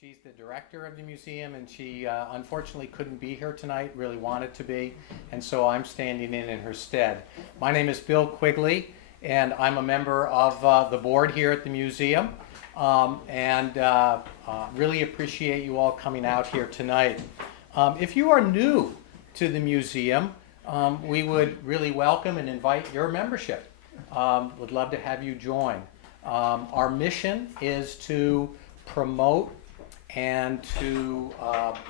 She's the director of the museum, and she unfortunately couldn't be here tonight, really wanted to be, and so I'm standing in her stead. My name is Bill Quigley, and I'm a member of the board here at the museum, and really appreciate you all coming out here tonight. If you are new to the museum, we would really welcome and invite your membership. Would love to have you join. Our mission is to promote and to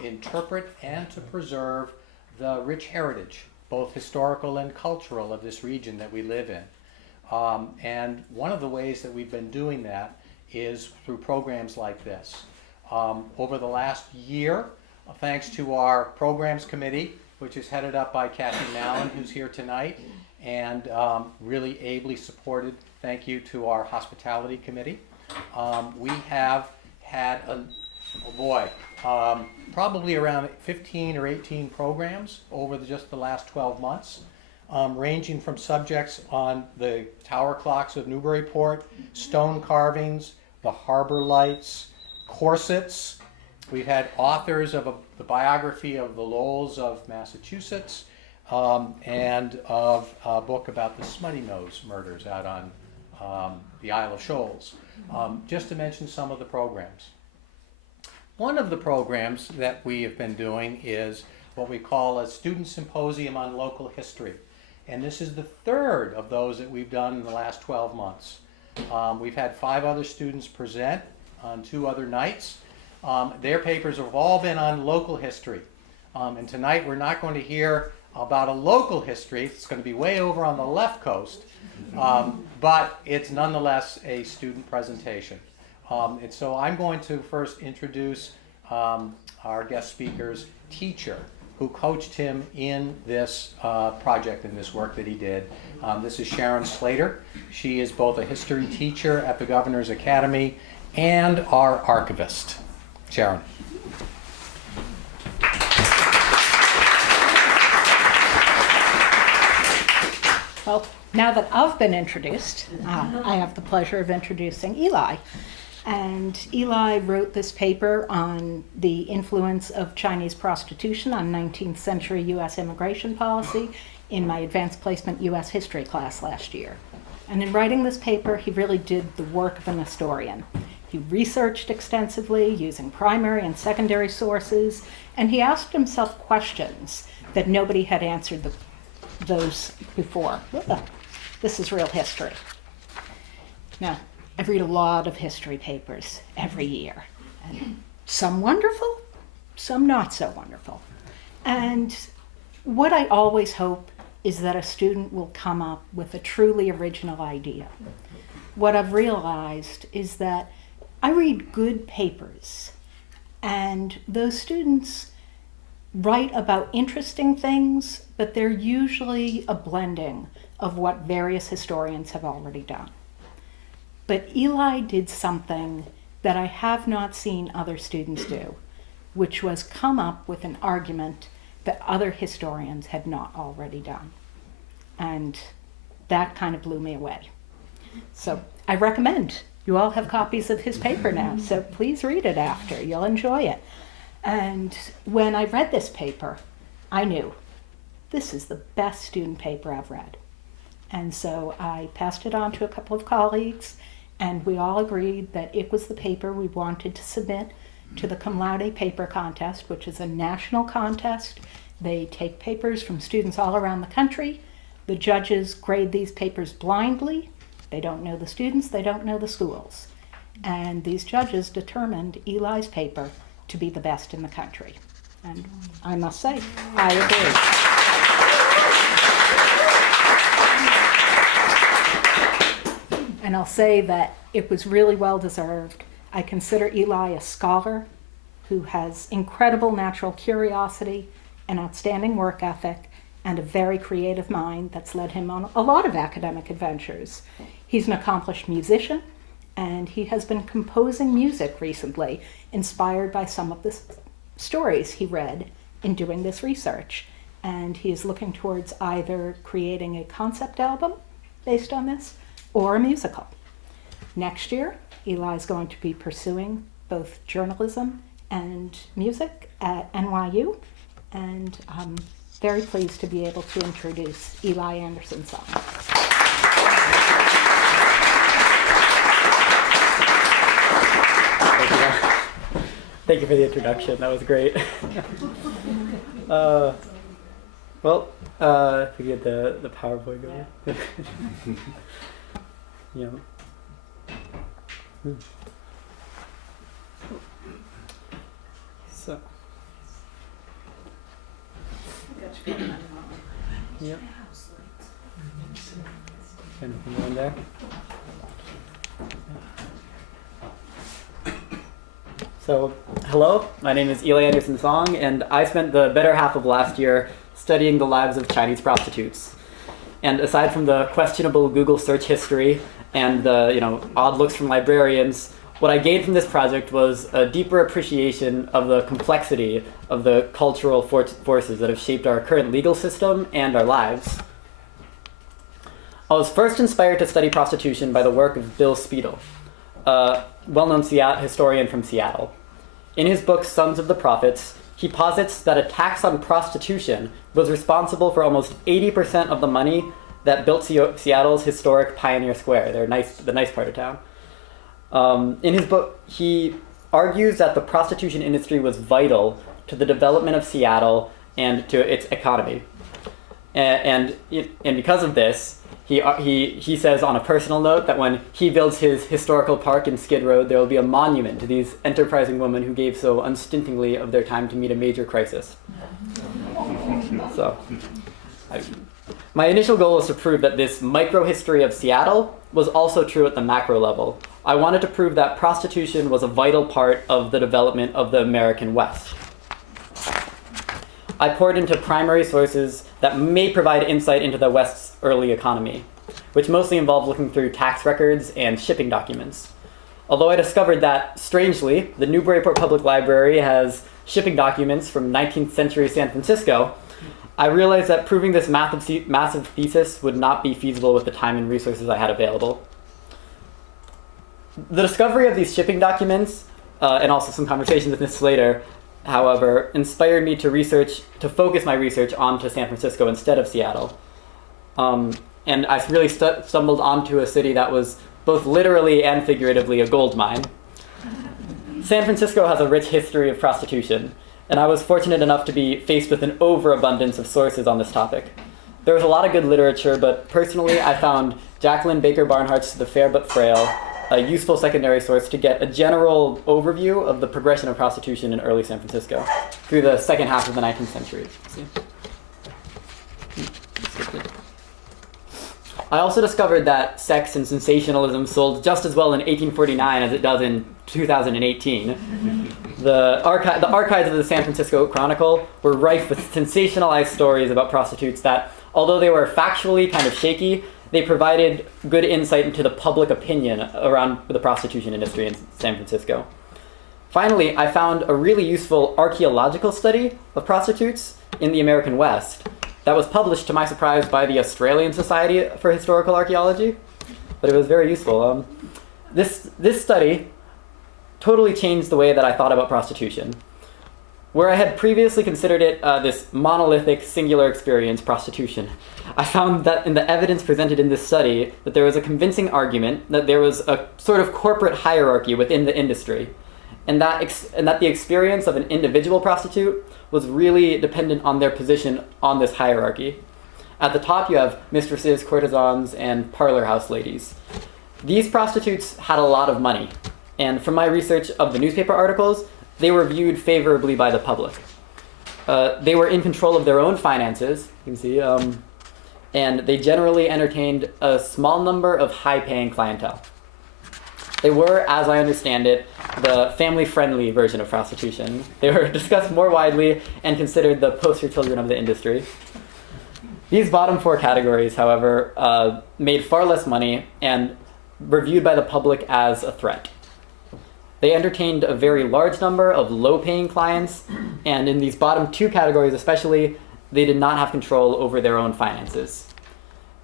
interpret and to preserve the rich heritage, both historical and cultural, of this region that we live in. And one of the ways that we've been doing that is through programs like this. Over the last year, thanks to our programs committee, which is headed up by Kathy Mallon, who's here tonight, and really ably supported, thank you to our hospitality committee. We have had probably around 15 or 18 programs over just the last 12 months, ranging from subjects on the tower clocks of Newburyport, stone carvings, the harbor lights, corsets. We've had authors of the biography of the Lowells of Massachusetts, and of a book about the Smutty Nose murders out on the Isle of Shoals, just to mention some of the programs. One of the programs that we have been doing is what we call a Student Symposium on Local History. And this is the third of those that we've done in the last 12 months. We've had 5 other students present on 2 other nights. Their papers have all been on local history. And tonight we're not going to hear about a local history. It's going to be way over on the left coast. But it's nonetheless a student presentation. And so I'm going to first introduce our guest speaker's teacher, who coached him in this project and this work that he did. This is Sharon Slater. She is both a history teacher at the Governor's Academy and our archivist. Sharon. Well, now that I've been introduced, I have the pleasure of introducing Eli. And Eli wrote this paper on the influence of Chinese prostitution on 19th century U.S. immigration policy in my advanced placement U.S. history class last year. And in writing this paper, he really did the work of an historian. He researched extensively using primary and secondary sources, and he asked himself questions that nobody had answered those before. This is real history. Now, I read a lot of history papers every year, and some wonderful, some not so wonderful. And what I always hope is that a student will come up with a truly original idea. What I've realized is that I read good papers, and those students write about interesting things, but they're usually a blending of what various historians have already done. But Eli did something that I have not seen other students do, which was come up with an argument that other historians had not already done. And that kind of blew me away. So I recommend you all have copies of his paper now, so please read it after. You'll enjoy it. And when I read this paper, I knew this is the best student paper I've read. And so I passed it on to a couple of colleagues, and we all agreed that it was the paper we wanted to submit to the Cum Laude Paper Contest, which is a national contest. They take papers from students all around the country. The judges grade these papers blindly. They don't know the students, they don't know the schools. And these judges determined Eli's paper to be the best in the country. And I must say, I agree. And I'll say that it was really well deserved. I consider Eli a scholar who has incredible natural curiosity, an outstanding work ethic, and a very creative mind that's led him on a lot of academic adventures. He's an accomplished musician, and he has been composing music recently, inspired by some of the stories he read in doing this research. And he is looking towards either creating a concept album based on this or a musical. Next year, Eli's going to be pursuing both journalism and music at NYU, and I'm very pleased to be able to introduce Eli Anderson-Song. Thank you for the introduction. That was great. If we get the PowerPoint going. Yeah. So. Yep. Anything going there? So, hello, my name is Eli Anderson-Song, and I spent the better half of last year studying the lives of Chinese prostitutes. And aside from the questionable Google search history and the odd looks from librarians, what I gained from this project was a deeper appreciation of the complexity of the cultural forces that have shaped our current legal system and our lives. I was first inspired to study prostitution by the work of Bill Spiedel, a well-known historian from Seattle. In his book, Sons of the Prophets, he posits that a tax on prostitution was responsible for almost 80% of the money that built Seattle's historic Pioneer Square, the nice part of town. In his book, he argues that the prostitution industry was vital to the development of Seattle and to its economy. And because of this, he says on a personal note that when he builds his historical park in Skid Row, there will be a monument to these enterprising women who gave so unstintingly of their time to meet a major crisis. So, my initial goal was to prove that this micro-history of Seattle was also true at the macro level. I wanted to prove that prostitution was a vital part of the development of the American West. I poured into primary sources that may provide insight into the West's early economy, which mostly involved looking through tax records and shipping documents. Although I discovered that, strangely, the Newburyport Public Library has shipping documents from 19th century San Francisco, I realized that proving this massive thesis would not be feasible with the time and resources I had available. The discovery of these shipping documents, and also some conversations with Ms. Slater, however, inspired me to focus my research onto San Francisco instead of Seattle. And I really stumbled onto a city that was both literally and figuratively a gold mine. San Francisco has a rich history of prostitution, and I was fortunate enough to be faced with an overabundance of sources on this topic. There was a lot of good literature, but personally I found Jacqueline Baker Barnhart's The Fair But Frail a useful secondary source to get a general overview of the progression of prostitution in early San Francisco through the second half of the 19th century. I also discovered that sex and sensationalism sold just as well in 1849 as it does in 2018. The archives of the San Francisco Chronicle were rife with sensationalized stories about prostitutes that, although they were factually kind of shaky, they provided good insight into the public opinion around the prostitution industry in San Francisco. Finally, I found a really useful archaeological study of prostitutes in the American West that was published, to my surprise, by the Australian Society for Historical Archaeology, but it was very useful. This study totally changed the way that I thought about prostitution. Where I had previously considered it this monolithic, singular experience, prostitution, I found that in the evidence presented in this study that there was a convincing argument that there was a sort of corporate hierarchy within the industry, and that the experience of an individual prostitute was really dependent on their position on this hierarchy. At the top, you have mistresses, courtesans, and parlor house ladies. These prostitutes had a lot of money, and from my research of the newspaper articles, they were viewed favorably by the public. They were in control of their own finances, you can see, and they generally entertained a small number of high-paying clientele. They were, as I understand it, the family-friendly version of prostitution. They were discussed more widely and considered the poster children of the industry. These bottom four categories, however, made far less money and were viewed by the public as a threat. They entertained a very large number of low-paying clients, and in these bottom two categories especially, they did not have control over their own finances.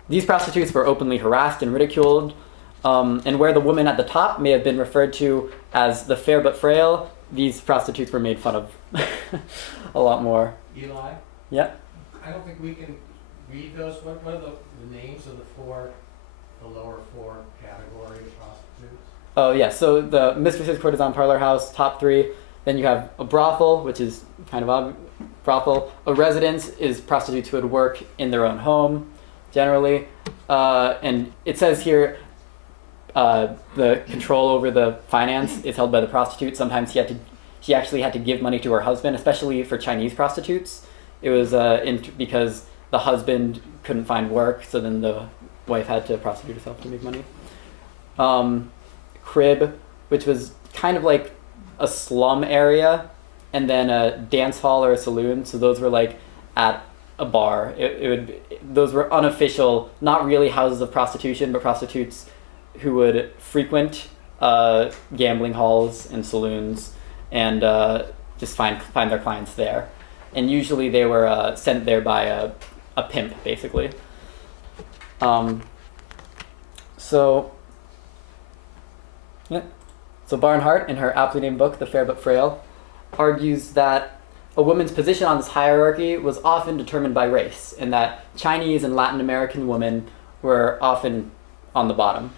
These prostitutes were openly harassed and ridiculed, and where the woman at the top may have been referred to as the fair but frail, these prostitutes were made fun of a lot more. Eli? Yeah. I don't think we can read those. What are the names of the lower four category of prostitutes? Oh yeah, so the mistresses, courtesan, parlor house, top three. Then you have a brothel, which is kind of obvious. Brothel. A residence is prostitutes who would work in their own home, generally. And it says here, the control over the finance is held by the prostitute. Sometimes she actually had to give money to her husband, especially for Chinese prostitutes. It was because the husband couldn't find work, so then the wife had to prostitute herself to make money. Crib, which was kind of like a slum area, and then a dance hall or a saloon. So those were like at a bar. Those were unofficial, not really houses of prostitution, but prostitutes who would frequent gambling halls and saloons and just find their clients there. And usually they were sent there by a pimp, basically. So Barnhart, in her aptly named book, The Fair but Frail, argues that a woman's position on this hierarchy was often determined by race, and that Chinese and Latin American women were often on the bottom.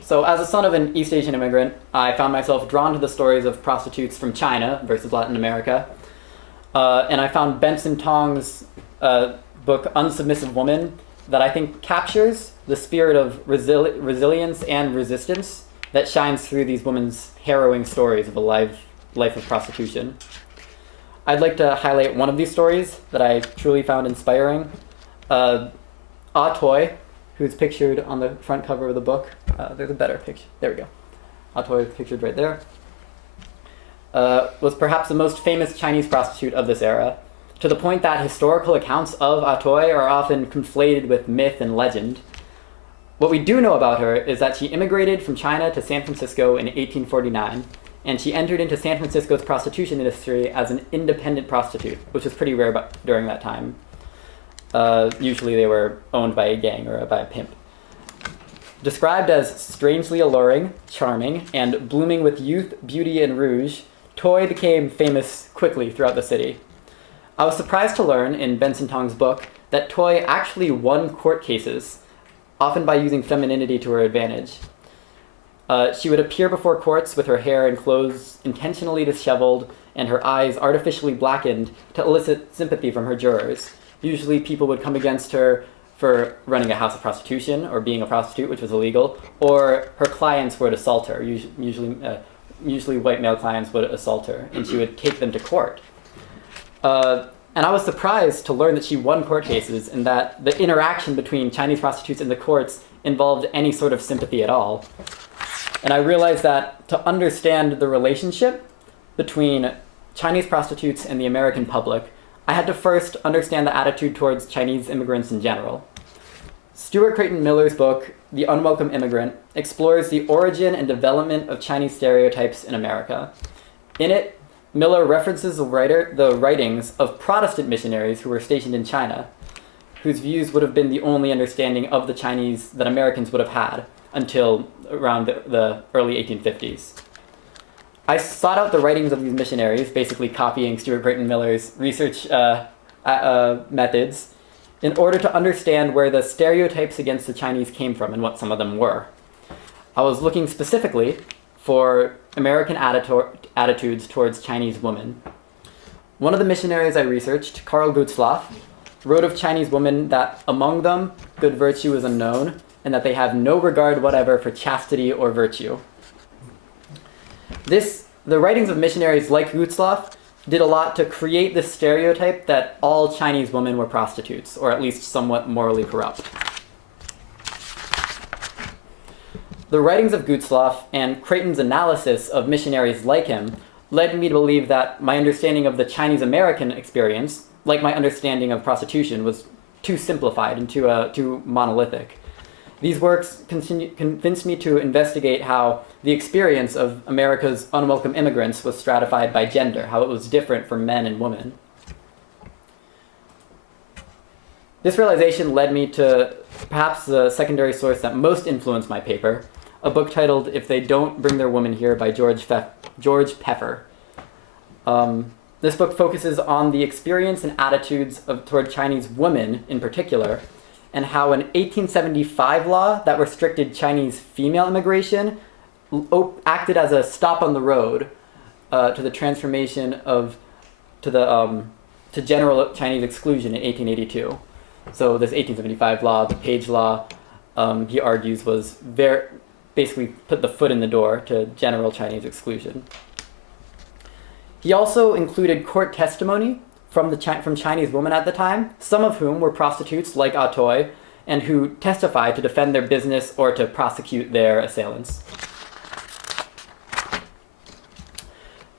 So as a son of an East Asian immigrant, I found myself drawn to the stories of prostitutes from China versus Latin America. And I found Benson Tong's book, Unsubmissive Woman, that I think captures the spirit of resilience and resistance that shines through these women's harrowing stories of a life of prostitution. I'd like to highlight one of these stories that I truly found inspiring. Ah Toy, who's pictured on the front cover of the book. There's a better picture. There we go. Ah Toy is pictured right there. Was perhaps the most famous Chinese prostitute of this era, to the point that historical accounts of Ah Toy are often conflated with myth and legend. What we do know about her is that she immigrated from China to San Francisco in 1849, and she entered into San Francisco's prostitution industry as an independent prostitute, which was pretty rare during that time. Usually they were owned by a gang or by a pimp. Described as strangely alluring, charming, and blooming with youth, beauty, and rouge, Toy became famous quickly throughout the city. I was surprised to learn in Benson Tong's book that Toy actually won court cases, often by using femininity to her advantage. She would appear before courts with her hair and clothes intentionally disheveled and her eyes artificially blackened to elicit sympathy from her jurors. Usually people would come against her for running a house of prostitution or being a prostitute, which was illegal, or her clients would assault her. Usually white male clients would assault her, and she would take them to court. And I was surprised to learn that she won court cases and that the interaction between Chinese prostitutes and the courts involved any sort of sympathy at all. And I realized that to understand the relationship between Chinese prostitutes and the American public, I had to first understand the attitude towards Chinese immigrants in general. Stuart Creighton Miller's book, The Unwelcome Immigrant, explores the origin and development of Chinese stereotypes in America. In it, Miller references the writings of Protestant missionaries who were stationed in China, whose views would have been the only understanding of the Chinese that Americans would have had until around the early 1850s. I sought out the writings of these missionaries, basically copying Stuart Creighton Miller's research methods, in order to understand where the stereotypes against the Chinese came from and what some of them were. I was looking specifically for American attitudes towards Chinese women. One of the missionaries I researched, Karl Gutzlaff, wrote of Chinese women that among them, good virtue is unknown, and that they have no regard whatever for chastity or virtue. The writings of missionaries like Gutzlaff did a lot to create this stereotype that all Chinese women were prostitutes, or at least somewhat morally corrupt. The writings of Gutzlaff and Creighton's analysis of missionaries like him led me to believe that my understanding of the Chinese-American experience, like my understanding of prostitution, was too simplified and too monolithic. These works convinced me to investigate how the experience of America's unwelcome immigrants was stratified by gender, how it was different for men and women. This realization led me to perhaps the secondary source that most influenced my paper, a book titled If They Don't Bring Their Woman Here by George Peffer. This book focuses on the experience and attitudes toward Chinese women in particular, and how an 1875 law that restricted Chinese female immigration acted as a stop on the road to the transformation to general Chinese exclusion in 1882. So this 1875 law, the Page Law, he argues was basically put the foot in the door to general Chinese exclusion. He also included court testimony from Chinese women at the time, some of whom were prostitutes like Ah Toy, and who testified to defend their business or to prosecute their assailants.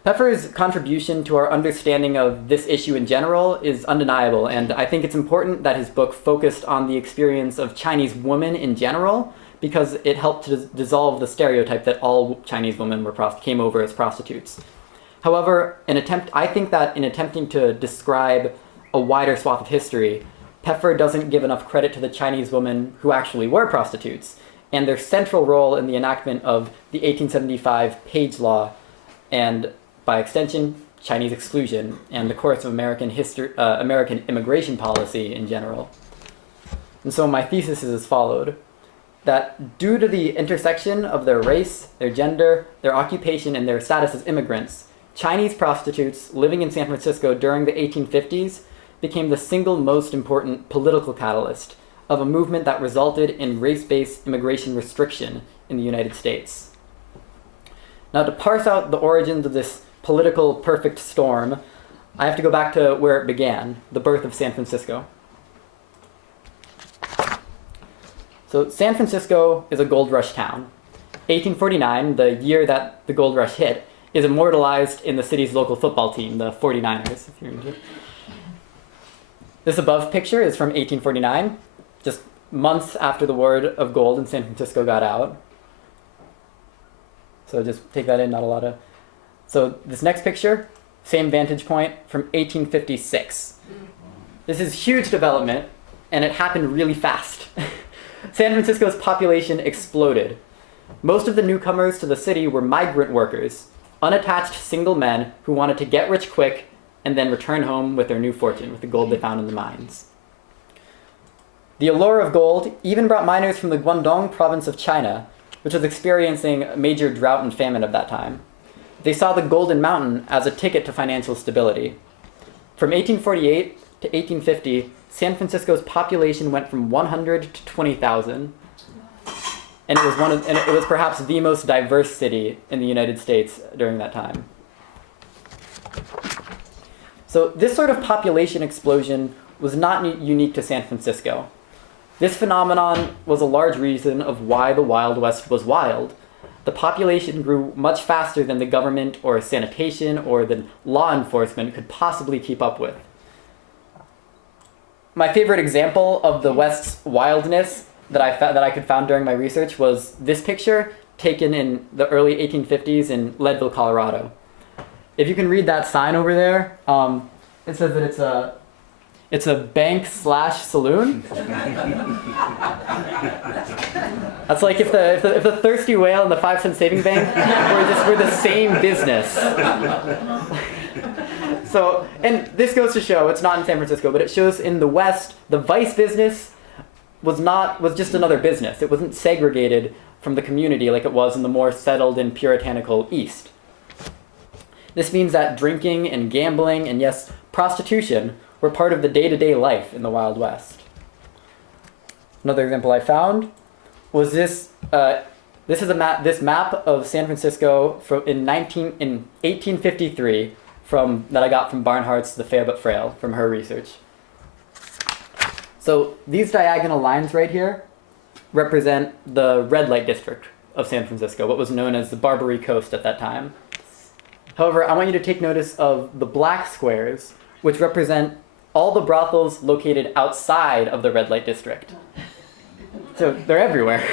Peffer's contribution to our understanding of this issue in general is undeniable, and I think it's important that his book focused on the experience of Chinese women in general, because it helped to dissolve the stereotype that all Chinese women came over as prostitutes. However, I think that in attempting to describe a wider swath of history, Peffer doesn't give enough credit to the Chinese women who actually were prostitutes, and their central role in the enactment of the 1875 Page Law, and by extension, Chinese exclusion, and the course of American immigration policy in general. And so my thesis is as followed: that due to the intersection of their race, their gender, their occupation, and their status as immigrants, Chinese prostitutes living in San Francisco during the 1850s became the single most important political catalyst of a movement that resulted in race-based immigration restriction in the United States. Now, to parse out the origins of this political perfect storm, I have to go back to where it began, the birth of San Francisco. So San Francisco is a gold rush town. 1849, the year that the gold rush hit, is immortalized in the city's local football team, the 49ers. If you're into. This above picture is from 1849, just months after the word of gold in San Francisco got out. So just take that in, not a lot of... So this next picture, same vantage point, from 1856. This is huge development, and it happened really fast. San Francisco's population exploded. Most of the newcomers to the city were migrant workers, unattached single men who wanted to get rich quick and then return home with their new fortune, with the gold they found in the mines. The allure of gold even brought miners from the Guangdong province of China, which was experiencing a major drought and famine of that time. They saw the Golden Mountain as a ticket to financial stability. From 1848 to 1850, San Francisco's population went from 100 to 20,000, and it was perhaps the most diverse city in the United States during that time. So this sort of population explosion was not unique to San Francisco. This phenomenon was a large reason of why the Wild West was wild. The population grew much faster than the government or sanitation or the law enforcement could possibly keep up with. My favorite example of the West's wildness that I could find during my research was this picture taken in the early 1850s in Leadville, Colorado. If you can read that sign over there, it says that it's a bank/saloon. That's like if the Thirsty Whale and the 5-cent saving bank were the same business. So, and this goes to show, it's not in San Francisco, but it shows in the West, the vice business was just another business. It wasn't segregated from the community like it was in the more settled and puritanical East. This means that drinking and gambling and, yes, prostitution were part of the day-to-day life in the Wild West. Another example I found was this. This is this map of San Francisco in 1853 that I got from Barnhart's The Fair But Frail from her research. So these diagonal lines right here represent the red light district of San Francisco, what was known as the Barbary Coast at that time. However, I want you to take notice of the black squares, which represent all the brothels located outside of the red light district. So they're everywhere.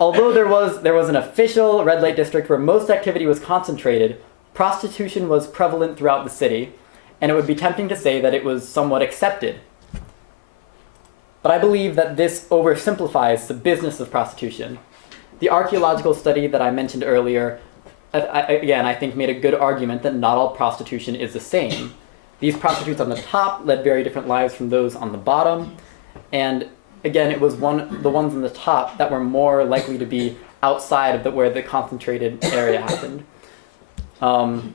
Although there was an official red light district where most activity was concentrated, prostitution was prevalent throughout the city, and it would be tempting to say that it was somewhat accepted. But I believe that this oversimplifies the business of prostitution. The archaeological study that I mentioned earlier, I think made a good argument that not all prostitution is the same. These prostitutes on the top led very different lives from those on the bottom. And again, it was the ones on the top that were more likely to be outside of where the concentrated area happened. And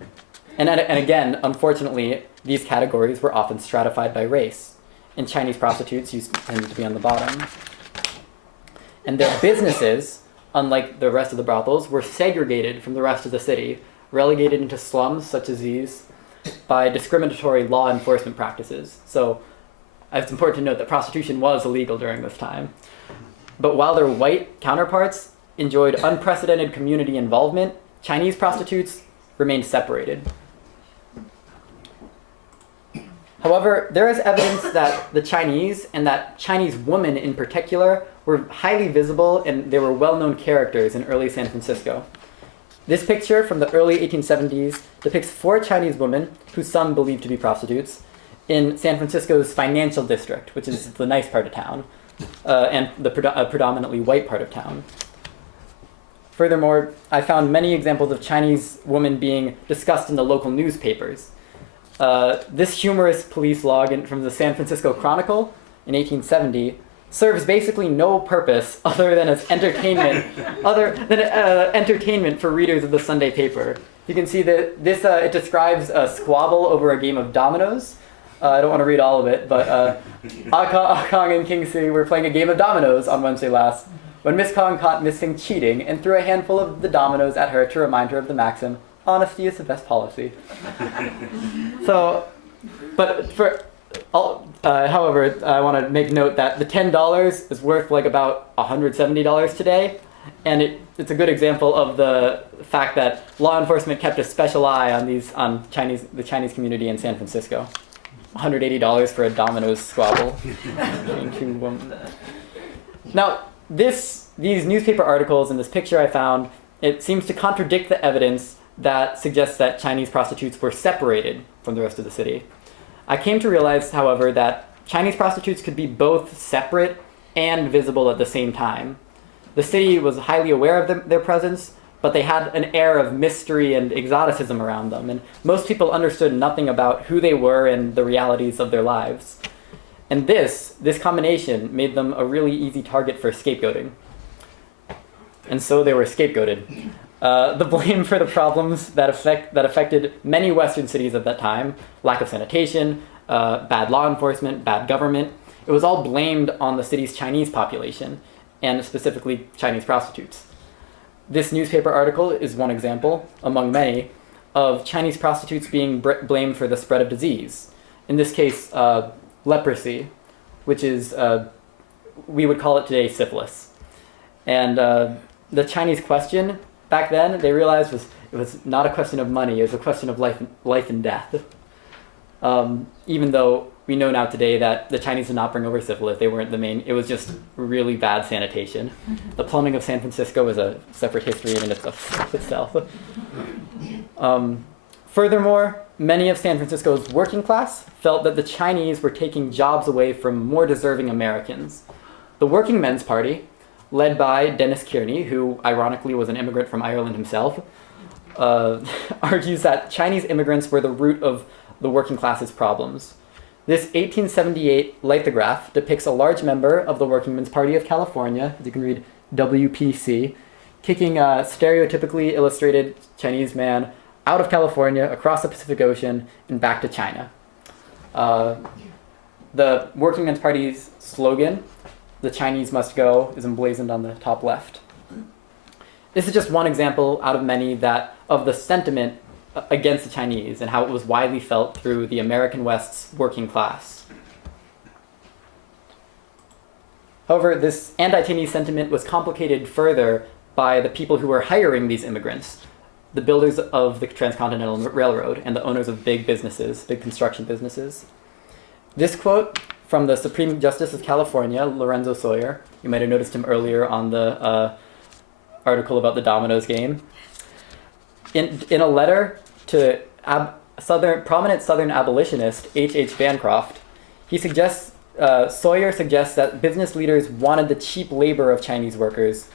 again, unfortunately, these categories were often stratified by race. And Chinese prostitutes tended to be on the bottom. And their businesses, unlike the rest of the brothels, were segregated from the rest of the city, relegated into slums such as these by discriminatory law enforcement practices. So it's important to note that prostitution was illegal during this time. But while their white counterparts enjoyed unprecedented community involvement, Chinese prostitutes remained separated. However, there is evidence that the Chinese, and that Chinese women in particular, were highly visible and they were well-known characters in early San Francisco. This picture from the early 1870s depicts 4 Chinese women, who some believe to be prostitutes, in San Francisco's financial district, which is the nice part of town, and the predominantly white part of town. Furthermore, I found many examples of Chinese women being discussed in the local newspapers. This humorous police log from the San Francisco Chronicle in 1870 serves basically no purpose other than as entertainment, entertainment for readers of the Sunday paper. You can see that it describes a squabble over a game of dominoes. I don't want to read all of it, but Ah Kong and King Sue were playing a game of dominoes on Wednesday last, when Miss Kong caught Miss Sing cheating and threw a handful of the dominoes at her to remind her of the maxim, honesty is the best policy. However, I want to make note that the $10 is worth like about $170 today, and it's a good example of the fact that law enforcement kept a special eye on the Chinese community in San Francisco. $180 for a dominoes squabble between 2 women. Now, these newspaper articles and this picture I found, it seems to contradict the evidence that suggests that Chinese prostitutes were separated from the rest of the city. I came to realize, however, that Chinese prostitutes could be both separate and visible at the same time. The city was highly aware of their presence, but they had an air of mystery and exoticism around them, and most people understood nothing about who they were and the realities of their lives. And this combination made them a really easy target for scapegoating. And so they were scapegoated. The blame for the problems that affected many Western cities of that time, lack of sanitation, bad law enforcement, bad government, it was all blamed on the city's Chinese population, and specifically Chinese prostitutes. This newspaper article is one example, among many, of Chinese prostitutes being blamed for the spread of disease. In this case, leprosy, which is, we would call it today syphilis. And the Chinese question back then, they realized it was not a question of money, it was a question of life and death. Even though we know now today that the Chinese did not bring over syphilis, they weren't the main, it was just really bad sanitation. The plumbing of San Francisco is a separate history in and of itself. Furthermore, many of San Francisco's working class felt that the Chinese were taking jobs away from more deserving Americans. The Working Men's Party, led by Dennis Kearney, who ironically was an immigrant from Ireland himself, argues that Chinese immigrants were the root of the working class's problems. This 1878 lithograph depicts a large member of the Working Men's Party of California, as you can read WPC, kicking a stereotypically illustrated Chinese man out of California, across the Pacific Ocean, and back to China. The Working Men's Party's slogan, "The Chinese must go," is emblazoned on the top left. This is just one example out of many of the sentiment against the Chinese and how it was widely felt through the American West's working class. However, this anti-Chinese sentiment was complicated further by the people who were hiring these immigrants, the builders of the Transcontinental Railroad and the owners of big businesses, big construction businesses. This quote from the Supreme Justice of California, Lorenzo Sawyer, you might have noticed him earlier on the article about the dominoes game. In a letter to prominent Southern abolitionist H.H. Bancroft, he suggests Sawyer suggests that business leaders wanted the cheap labor of Chinese workers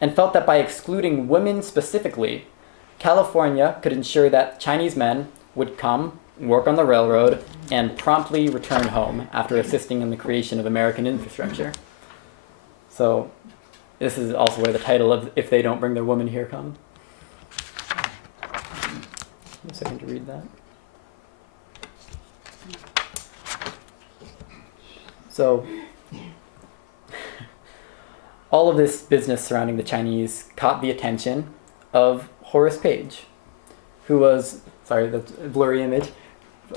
and felt that by excluding women specifically, California could ensure that Chinese men would come, work on the railroad, and promptly return home after assisting in the creation of American infrastructure. So this is also where the title of If They Don't Bring Their Women Here comes. A second to read that. So all of this business surrounding the Chinese caught the attention of Horace Page, who was, sorry, that's a blurry image.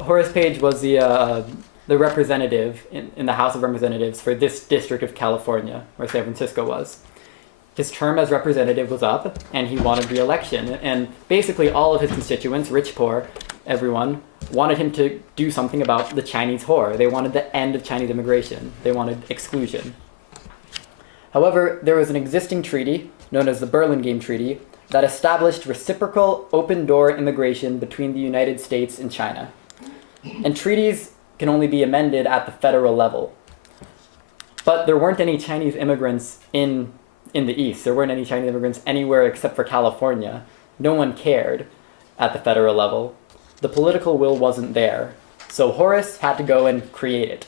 Horace Page was the representative in the House of Representatives for this district of California, where San Francisco was. His term as representative was up, and he wanted re-election. And basically all of his constituents, rich, poor, everyone, wanted him to do something about the Chinese whore. They wanted the end of Chinese immigration. They wanted exclusion. However, there was an existing treaty, known as the Burlingame Treaty, that established reciprocal open-door immigration between the United States and China. And treaties can only be amended at the federal level. But there weren't any Chinese immigrants in the East. There weren't any Chinese immigrants anywhere except for California. No one cared at the federal level. The political will wasn't there. So Horace had to go and create it.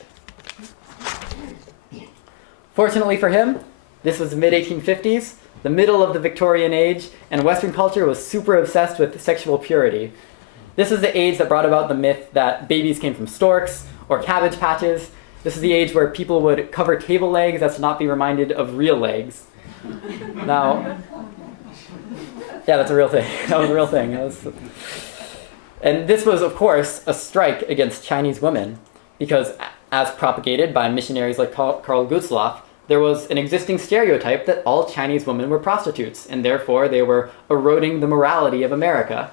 Fortunately for him, this was the mid-1850s, the middle of the Victorian age, and Western culture was super obsessed with sexual purity. This is the age that brought about the myth that babies came from storks or cabbage patches. This is the age where people would cover table legs as to not be reminded of real legs. Now, yeah, that's a real thing. That was a real thing. And this was, of course, a strike against Chinese women, because as propagated by missionaries like Karl Gutzlaff, there was an existing stereotype that all Chinese women were prostitutes, and therefore they were eroding the morality of America.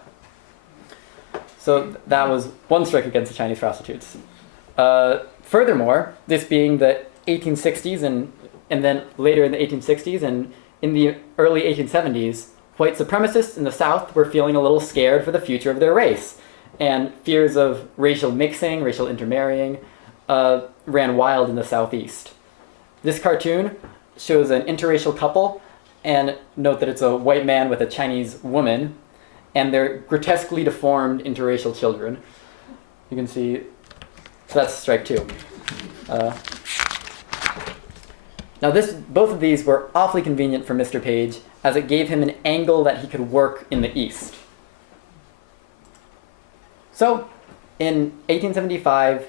So that was one strike against the Chinese prostitutes. Furthermore, this being the 1860s and then later in the 1860s and in the early 1870s, white supremacists in the South were feeling a little scared for the future of their race, and fears of racial mixing, racial intermarrying, ran wild in the Southeast. This cartoon shows an interracial couple, and note that it's a white man with a Chinese woman, and they're grotesquely deformed interracial children. You can see, so that's strike two. Now both of these were awfully convenient for Mr. Page, as it gave him an angle that he could work in the East. So, in 1875,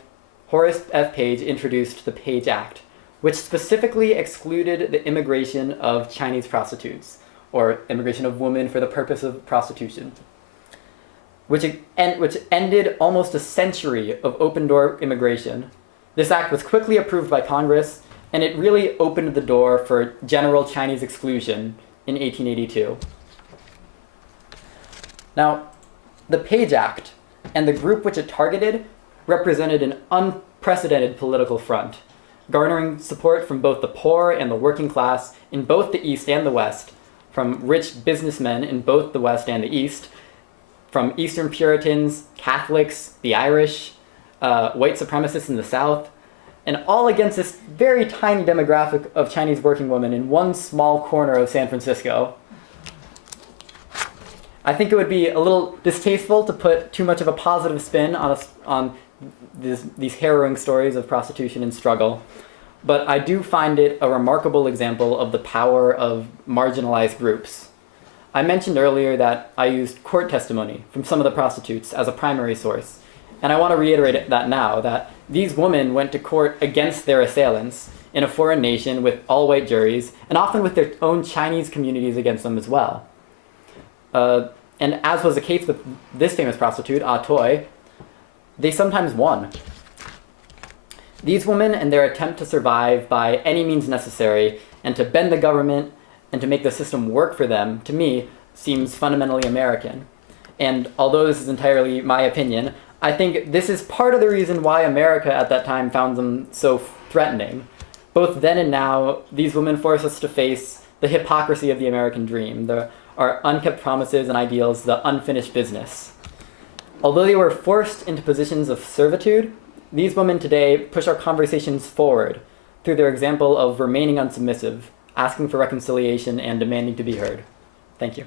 Horace F. Page introduced the Page Act, which specifically excluded the immigration of Chinese prostitutes, or immigration of women for the purpose of prostitution, which ended almost a century of open-door immigration. This act was quickly approved by Congress, and it really opened the door for general Chinese exclusion in 1882. Now, the Page Act and the group which it targeted represented an unprecedented political front, garnering support from both the poor and the working class in both the East and the West, from rich businessmen in both the West and the East, from Eastern Puritans, Catholics, the Irish, white supremacists in the South, and all against this very tiny demographic of Chinese working women in one small corner of San Francisco. I think it would be a little distasteful to put too much of a positive spin on these harrowing stories of prostitution and struggle, but I do find it a remarkable example of the power of marginalized groups. I mentioned earlier that I used court testimony from some of the prostitutes as a primary source, and I want to reiterate that now, that these women went to court against their assailants in a foreign nation with all-white juries, and often with their own Chinese communities against them as well. And as was the case with this famous prostitute, Ah Toy, they sometimes won. These women and their attempt to survive by any means necessary and to bend the government and to make the system work for them, to me, seems fundamentally American. And although this is entirely my opinion, I think this is part of the reason why America at that time found them so threatening. Both then and now, these women force us to face the hypocrisy of the American dream, our unkept promises and ideals, the unfinished business. Although they were forced into positions of servitude, these women today push our conversations forward through their example of remaining unsubmissive, asking for reconciliation, and demanding to be heard. Thank you.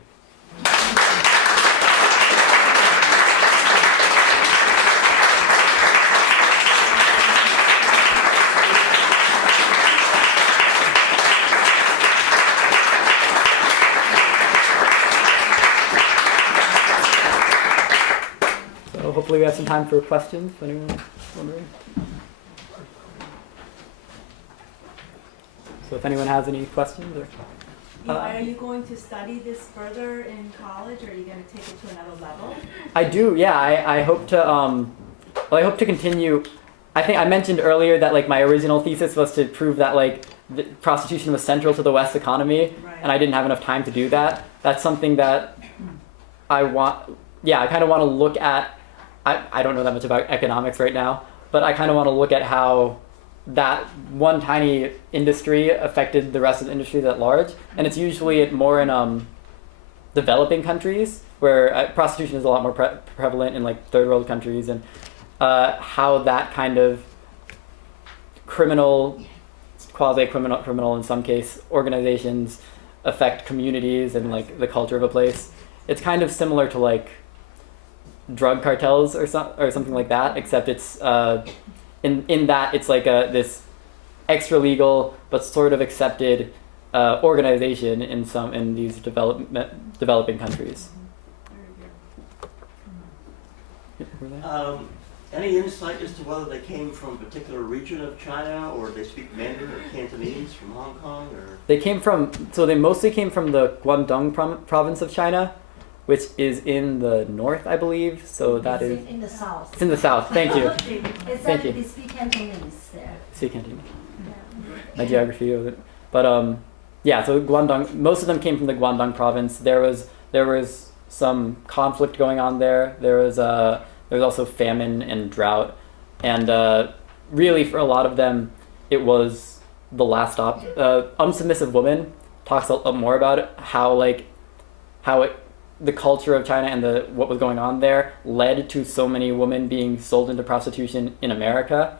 So hopefully we have some time for questions. If anyone's wondering. So if anyone has any questions, or Eli, are you going to study this further in college, or are you going to take it to another level? I do, yeah. I hope to. Well, I hope to continue. I think I mentioned earlier that like my original thesis was to prove that like prostitution was central to the West economy, Right. and I didn't have enough time to do that. That's something that I want. Yeah, I kind of want to look at. I don't know that much about economics right now, but I kind of want to look at how that one tiny industry affected the rest of the industries at large, and it's usually more in developing countries where prostitution is a lot more prevalent in like third world countries, and how that kind of criminal, quasi-criminal in some case, organizations affect communities and like the culture of a place. It's kind of similar to like drug cartels or something like that, except it's in that it's like this extra legal but sort of accepted organization in these developing countries. Any insight as to whether they came from a particular region of China, or they speak Mandarin or Cantonese from Hong Kong, or? They mostly came from the Guangdong province of China, which is in the north, I believe. So that is in the south. It's in the south. Thank you. Thank you. They speak Cantonese there. Speak Cantonese. My geography of it, but yeah. So Guangdong. Most of them came from the Guangdong province. There was some conflict going on there. There was also famine and drought, and really for a lot of them, it was the last stop. Unsubmissive Woman talks a lot more about it, the culture of China and what was going on there led to so many women being sold into prostitution in America.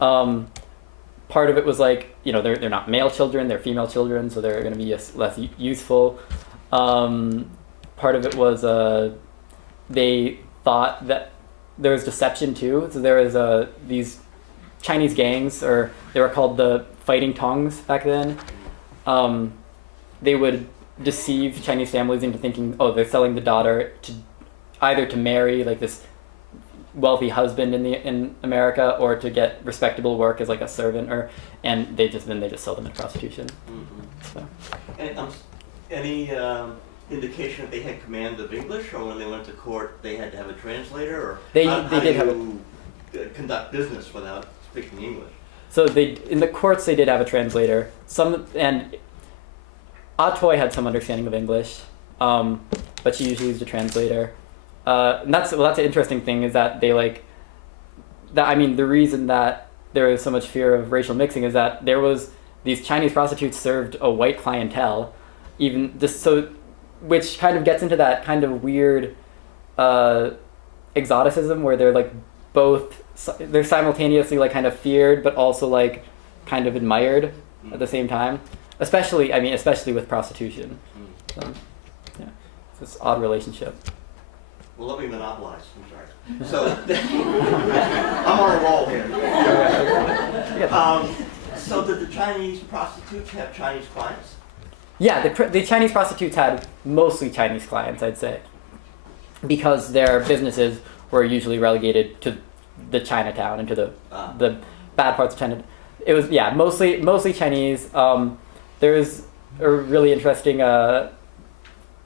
Part of it was like, they're not male children, they're female children, so they're going to be less useful. Part of it was they thought that there was deception too. So there was these Chinese gangs, or they were called the Fighting Tongues back then. They would deceive Chinese families into thinking, oh, they're selling the daughter to marry like this wealthy husband in America, or to get respectable work as like a servant, and they just sell them into prostitution. Mm-hmm. So. And any indication that they had command of English, or when they went to court they had to have a translator, or how did have conduct business without speaking English? So in the courts they did have a translator. And Atoy had some understanding of English, but she usually used a translator. And that's an interesting thing, is that the reason that there was so much fear of racial mixing is that there was these Chinese prostitutes served a white clientele, which kind of gets into that kind of weird exoticism where they're like they're simultaneously like kind of feared but also like kind of admired at the same time. Especially with prostitution. So, yeah, it's this odd relationship. Well, let me monopolize. I'm sorry. So, I'm on a roll here. So did the Chinese prostitutes have Chinese clients? Yeah, the Chinese prostitutes had mostly Chinese clients, I'd say, because their businesses were usually relegated to the Chinatown and to the bad parts of China. It was mostly Chinese. There's a really interesting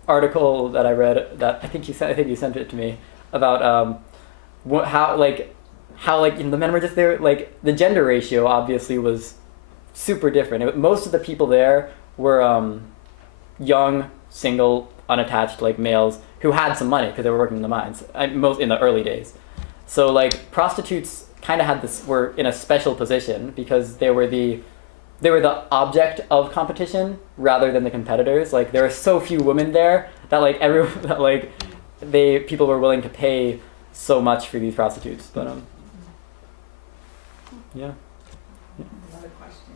article that I read that I think you sent it to me about how the men were just there. Like the gender ratio obviously was super different. Most of the people there were young, single, unattached like males who had some money because they were working in the mines. Most in the early days. So like prostitutes kind of were in a special position because they were the object of competition rather than the competitors. Like there were so few women there that people were willing to pay so much for these prostitutes. But Yeah. Another question.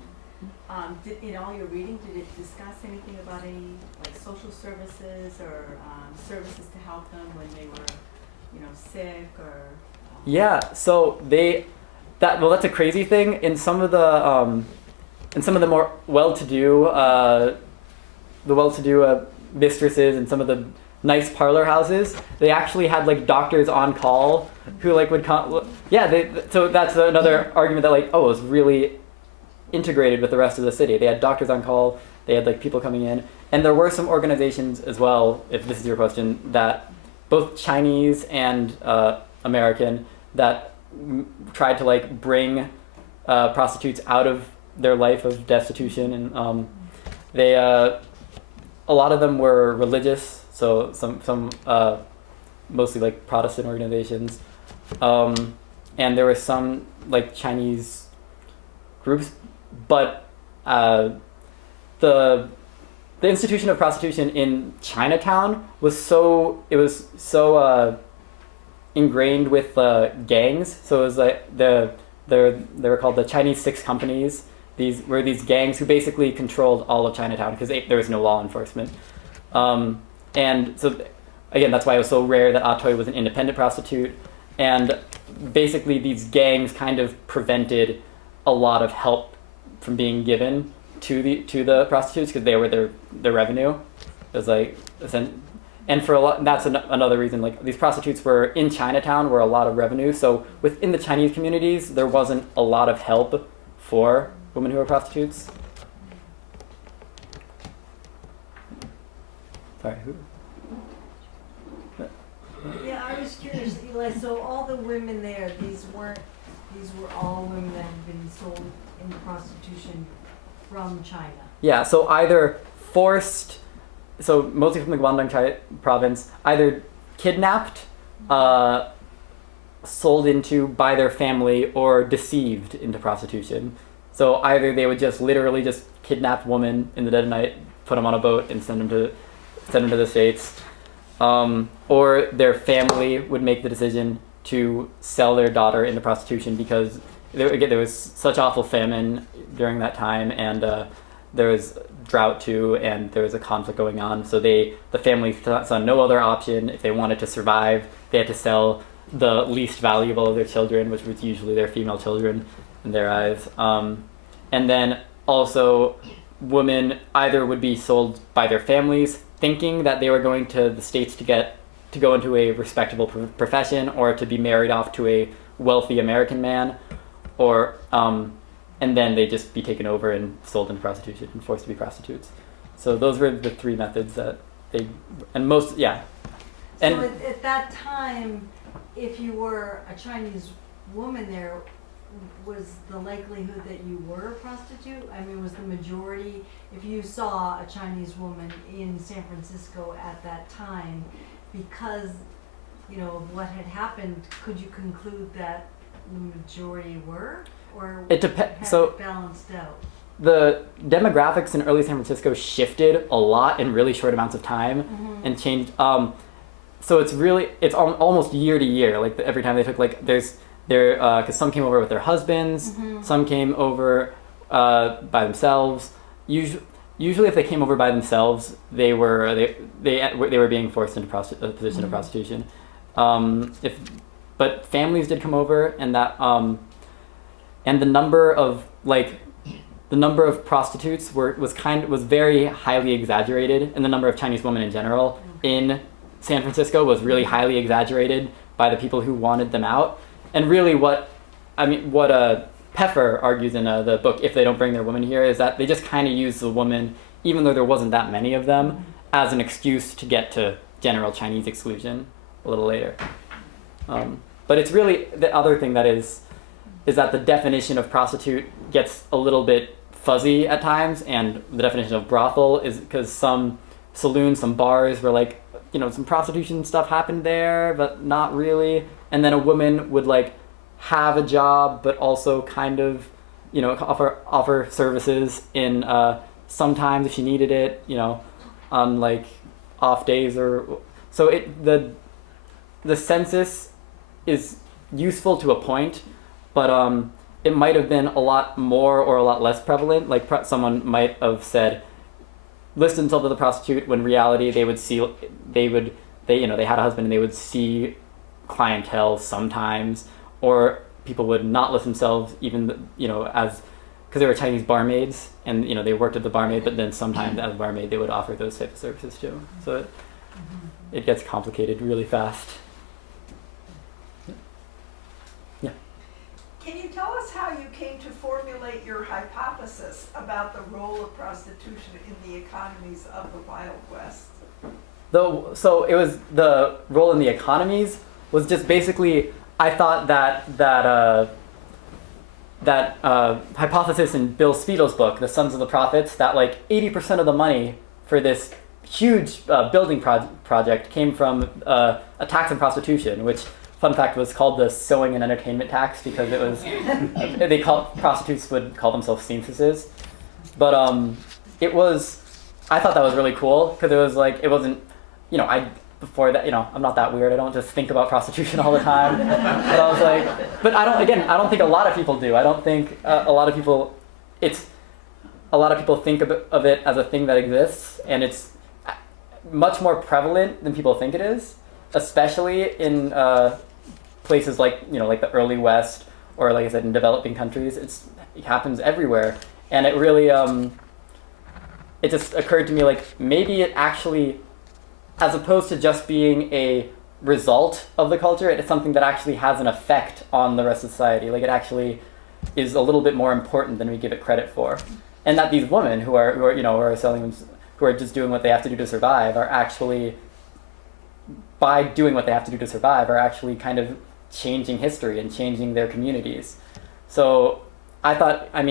In all your reading, did it discuss anything about any like social services or services to help them when they were, sick or? Yeah. So that's a crazy thing. In some of the more well-to-do mistresses and some of the nice parlor houses, they actually had like doctors on call who like would come. Yeah. So that's another argument that like, oh, it was really integrated with the rest of the city. They had doctors on call. They had like people coming in, and there were some organizations as well. If this is your question, that both Chinese and American that tried to like bring prostitutes out of their life of destitution, and they a lot of them were religious. So some mostly like Protestant organizations, and there were some like Chinese groups. But the institution of prostitution in Chinatown was so ingrained with gangs. So it was like they were called the Chinese Six Companies. These were these gangs who basically controlled all of Chinatown because there was no law enforcement. And so again, that's why it was so rare that Atoy was an independent prostitute. And basically these gangs kind of prevented a lot of help from being given to the prostitutes because they were their revenue. It was like, and for a lot, that's another reason. Like these prostitutes were in Chinatown, where a lot of revenue. So within the Chinese communities, there wasn't a lot of help for women who were prostitutes. Sorry, who? Yeah, I was curious, Eli, so all the women there, these were all women that had been sold into prostitution from China. Yeah, so either forced, so mostly from the Guangdong province, either kidnapped, sold into by their family, or deceived into prostitution. So either they would just literally just kidnap women in the dead of night, put them on a boat, and send them to the States, or their family would make the decision to sell their daughter into prostitution because there was such awful famine during that time, and there was drought too, and there was a conflict going on. So the family saw no other option. If they wanted to survive, they had to sell the least valuable of their children, which was usually their female children in their eyes. And then also, women either would be sold by their families, thinking that they were going to the States to go into a respectable profession or to be married off to a wealthy American man, or and then they'd just be taken over and sold into prostitution and forced to be prostitutes. So those were the three methods that they, and most, yeah. And so at that time, if you were a Chinese woman there, was the likelihood that you were a prostitute? I mean, was the majority, if you saw a Chinese woman in San Francisco at that time, because, of what had happened, could you conclude that the majority were? Or it depends. So balanced out? The demographics in early San Francisco shifted a lot in really short amounts of time, and changed. So it's almost year to year. Like every time they took because some came over with their husbands, some came over by themselves. Usually, if they came over by themselves, they were being forced into a position of prostitution. But families did come over, and that and the number of prostitutes was very highly exaggerated, and the number of Chinese women in general in San Francisco was really highly exaggerated by the people who wanted them out. And really what Peffer argues in the book, If They Don't Bring Their Women Here, is that they just kind of use the woman, even though there wasn't that many of them, as an excuse to get to general Chinese exclusion a little later. But it's really the other thing that is that the definition of prostitute gets a little bit fuzzy at times, and the definition of brothel is because some saloons, some bars were like, some prostitution stuff happened there, but not really. And then a woman would have a job, but also kind of, offer services in sometimes if she needed it, on off days or so. The census is useful to a point, but it might have been a lot more or a lot less prevalent. Like someone might have said, list themselves as a prostitute, when in reality they had a husband and they would see clientele sometimes, or people would not list themselves even, as, because they were Chinese barmaids and, they worked at the barmaid, but then sometimes as a barmaid they would offer those types of services too. So it gets complicated really fast. Yeah. Can you tell us how you came to formulate your hypothesis about the role of prostitution in the economies of the Wild West? So it was, the role in the economies was just basically, I thought that hypothesis in Bill Spiegel's book, The Sons of the Prophets, that like 80% of the money for this huge building project came from a tax on prostitution, which, fun fact, was called the sewing and entertainment tax because it was, prostitutes would call themselves seamstresses. But I thought that was really cool because it was like, it wasn't, before that, I'm not that weird. I don't just think about prostitution all the time. But I was like, I don't think a lot of people do. I don't think a lot of people think of it as a thing that exists, and it's much more prevalent than people think it is, especially in places like, like the early West, or like I said, in developing countries. It happens everywhere. And it really, it just occurred to me, like, maybe it actually, as opposed to just being a result of the culture, it's something that actually has an effect on the rest of society. Like, it actually is a little bit more important than we give it credit for. And that these women who are selling them, who are just doing what they have to do to survive, are actually, by doing what they have to do to survive, are actually kind of changing history and changing their communities. So I thought, I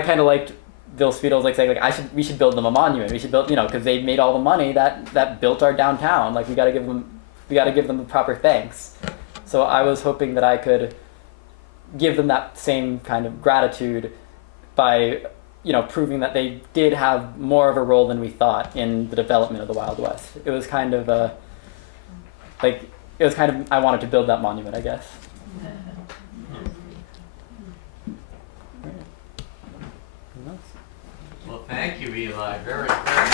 kind of liked Bill Spiegel's like saying, like, we should build them a monument. We should build, because they made all the money that built our downtown. Like, we got to give them the proper thanks. So I was hoping that I could give them that same kind of gratitude by, proving that they did have more of a role than we thought in the development of the Wild West. It was kind of I wanted to build that monument, I guess. Well, thank you, Eli. Very, very